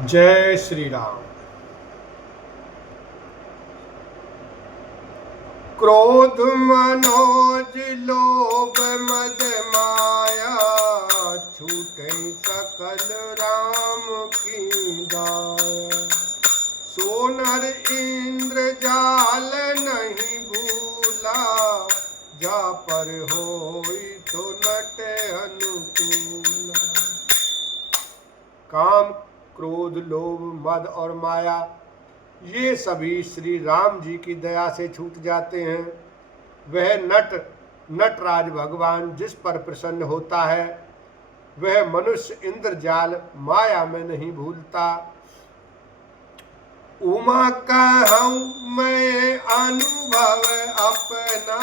जय श्री राम। क्रोध मनोज लोभ मद माया, छूटे सकल राम की दाया। सोनर इंद्र जाल नहीं भूला, जा पर होई तो नट अनुकूला। काम, क्रोध, लोभ, मद और माया ये सभी श्री राम जी की दया से छूट जाते हैं। वह नटराज भगवान जिस पर प्रसन्न होता है, वह मनुष्य इंद्रजाल माया में नहीं भूलता। उमा कहूँ मैं अनुभव अपना,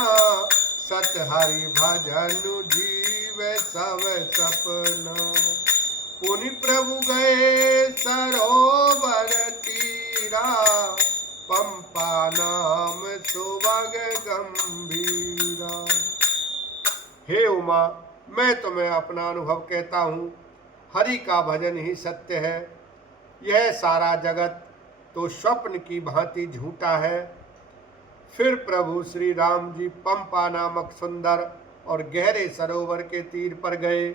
सत हरि भजन जीव सब सपना। पुनि प्रभु गए सरोवर तीरा, पंपा नाम सुभग गंभीरा। हे उमा, मैं तुम्हें अपना अनुभव कहता हूँ। हरि का भजन ही सत्य है। यह सारा जगत तो स्वप्न की भांति झूठा है। फिर प्रभु श्री राम जी पंपा नामक सुंदर और गहरे सरोवर के तीर पर गए।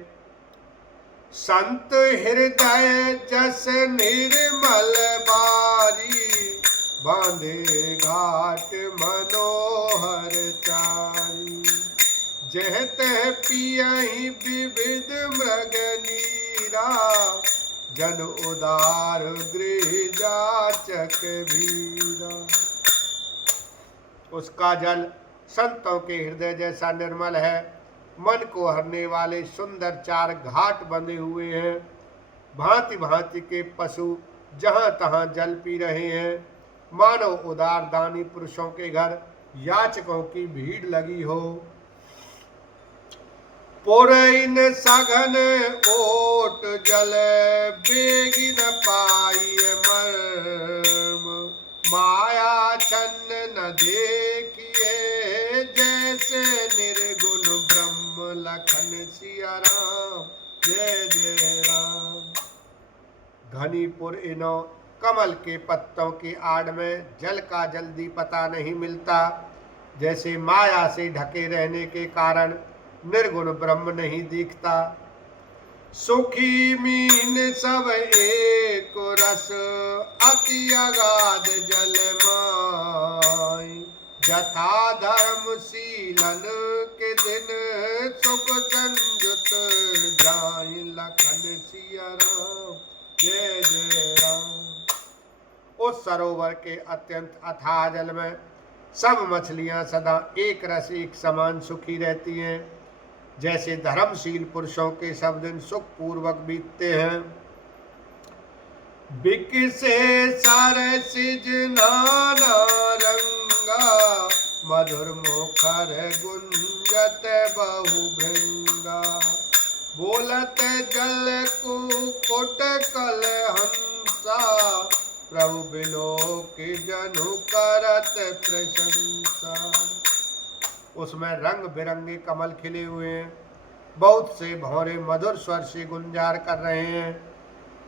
संत हृदय जस निर्मल बारी, बांधे घाट मनोहर चारी। जह तह पियहि विविध मृग नीरा, जन उदार गृह जाचक भीरा। उसका जल संतों के हृदय जैसा निर्मल है। मन को हरने वाले सुंदर चार घाट बंधे हुए हैं। भांति भांति के पशु जहां तहां जल पी रहे हैं, मानो उदार दानी पुरुषों के घर याचकों की भीड़ लगी हो। पुरैन सघन ओट जल बेगी न पाई मर्म, माया छन्न न देखिए जैसे निर्गुण ब्रह्म लखन सिया राम। जय जय राम। घनीपुर इनो कमल के पत्तों की आड़ में जल का जल्दी पता नहीं मिलता। जैसे माया से ढके रहने के कारण निर्गुण ब्रह्म नहीं दिखता। सुखी मीन सब एक रस, अति अगाध जल माई। जथा धर्म शीलन के दिन, सुख संजुत जाई लखन सिया राम। जय जय राम। उस सरोवर के अत्यंत अथाह जल में सब मछलियां सदा एक रस एक समान सुखी रहती हैं। जैसे धर्मशील पुरुषों के सब दिन सुख पूर्वक बीतते हैं। बिकसे सरसिज नाना रंगा, मधुर मुखर गुंजत बहु भृंगा। बोलत जल कुकुट कल हंसा, प्रभु बिलोक जनु करत प्रशंसा। उसमें रंग बिरंगे कमल खिले हुए हैं। बहुत से भौरे मधुर स्वर से गुंजार कर रहे हैं।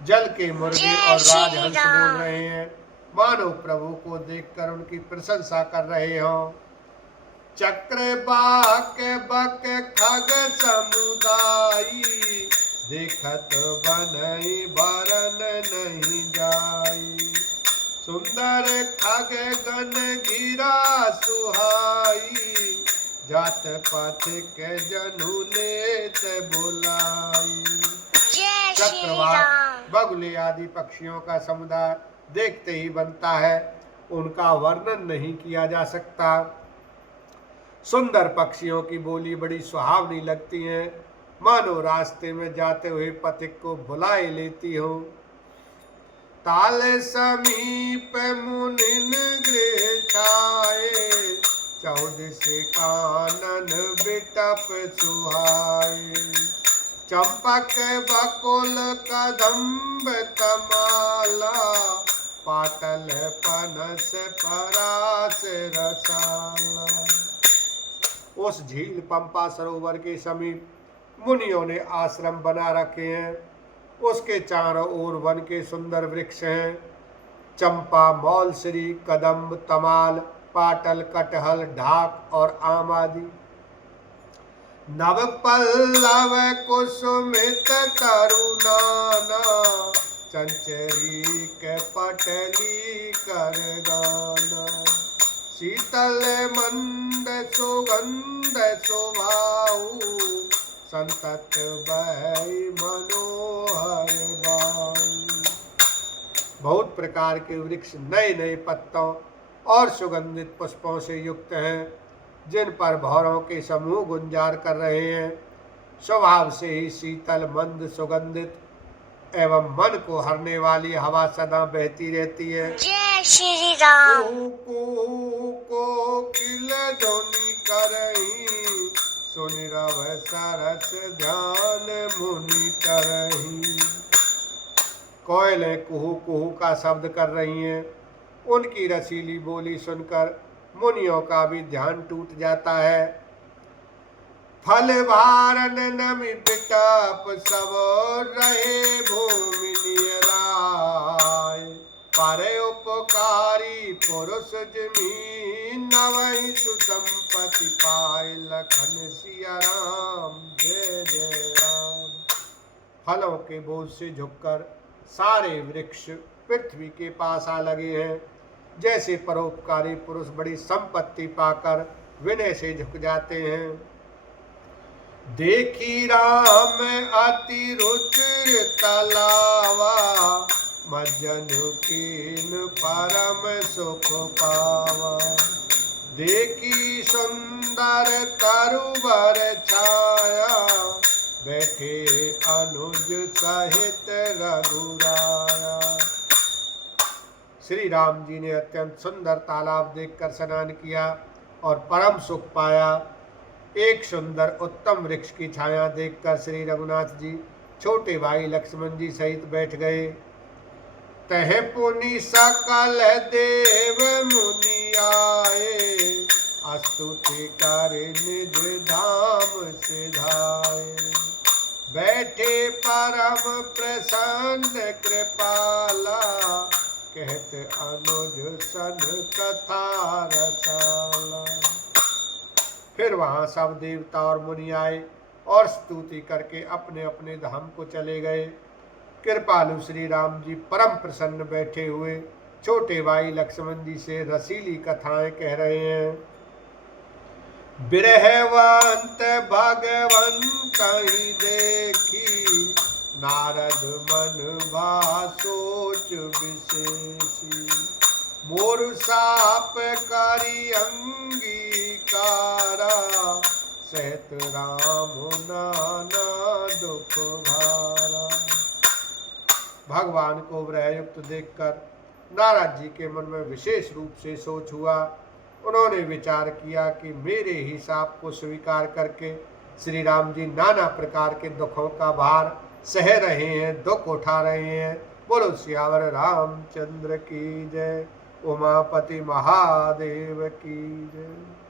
जल के मुर्गे और राजहंस बोल रहे हैं, मानो प्रभु को देखकर उनकी प्रशंसा कर रहे हों। चक्र बाक बक खग समुदायी, देखत बनई बरन नहीं जाई। सुंदर खग गण गिरा सुहाई, जात पाथ के जनु लेत बुलाई। चक्रवात, बगुले आदि पक्षियों का समुदाय देखते ही बनता है, उनका वर्णन नहीं किया जा सकता। सुंदर पक्षियों की बोली बड़ी सुहावनी लगती है, मानो रास्ते में जाते हुए पथिक को बुलाए लेती हो। ताल समीप मुनिन गृह छाए, चौदिस कानन बिटप सुहाए। चंपक बकुल कदम्ब तमाला, पाटल पनस परास रसाला। उस झील पंपा सरोवर के समीप मुनियों ने आश्रम बना रखे हैं। उसके चारों ओर वन के सुंदर वृक्ष हैं, चंपा, मौलश्री, कदम्ब, तमाल, पाटल, कटहल, ढाक और आम आदि। नव पल्लव कुसुमित तरुनाना, चंचरी के पटली कर गाना। शीतल मंद सुगंध सुभाऊ, संतत बहै मनोहर बाई। बहुत प्रकार के वृक्ष नए नए पत्तों और सुगंधित पुष्पों से युक्त हैं, जिन पर भौरों के समूह गुंजार कर रहे हैं। स्वभाव से ही शीतल, मंद, सुगंधित एवं मन को हरने वाली हवा सदा बहती रहती है। जय श्री राम। कोकिल ध्वनि करही, सुनि रव सरस ध्यान मुनि तरही। कोयलें कुहू कुहू का शब्द कर रही हैं। उनकी रसीली बोली सुनकर मुनियों का भी ध्यान टूट जाता है। फल भारन नमि बिटप, सब रहे भूमि निराय। पर उपकारी पुरुष जमीन, नवहि सुसंपत्ति पाए। लखन सिया राम, जय जय राम। फलों के बोझ से झुककर सारे वृक्ष पृथ्वी के पास आ लगे हैं। जैसे परोपकारी पुरुष बड़ी संपत्ति पाकर विनय से झुक जाते हैं। देखी राम अति रुचिर तलावा, मज्जन कीन परम सुख पावा। देखी सुंदर तरुवर छाया, बैठे अनुज सहित रघुराया। श्री राम जी ने अत्यंत सुंदर तालाब देखकर स्नान किया और परम सुख पाया। एक सुंदर उत्तम वृक्ष की छाया देखकर श्री रघुनाथ जी छोटे भाई लक्ष्मण जी सहित बैठ गए। तह पुनि सकल देव मुनि आए, स्तुति कर निज धाम सिधाए। बैठे परम प्रसन्न कृपाला, कहत अनुज सन कथा रसाला। फिर वहां सब देवता और मुनि आए और स्तुति करके अपने अपने धाम को चले गए। कृपालु श्री राम जी परम प्रसन्न बैठे हुए छोटे भाई लक्ष्मण जी से रसीली कथाएं कह रहे हैं। बिरहवंत भगवंत ही देखी, नारद मन भा सोच विशेषी। मोर साप करी अंगीकारा, सहत राम नाना दुख भारा। भगवान को वृहयुक्त देखकर नारद जी के मन में विशेष रूप से सोच हुआ। उन्होंने विचार किया कि मेरे ही शाप को स्वीकार करके श्री राम जी नाना प्रकार के दुखों का भार सह रहे हैं, दुख उठा रहे हैं। बोलो सियावर रामचंद्र की जय, उमापति महादेव की जय।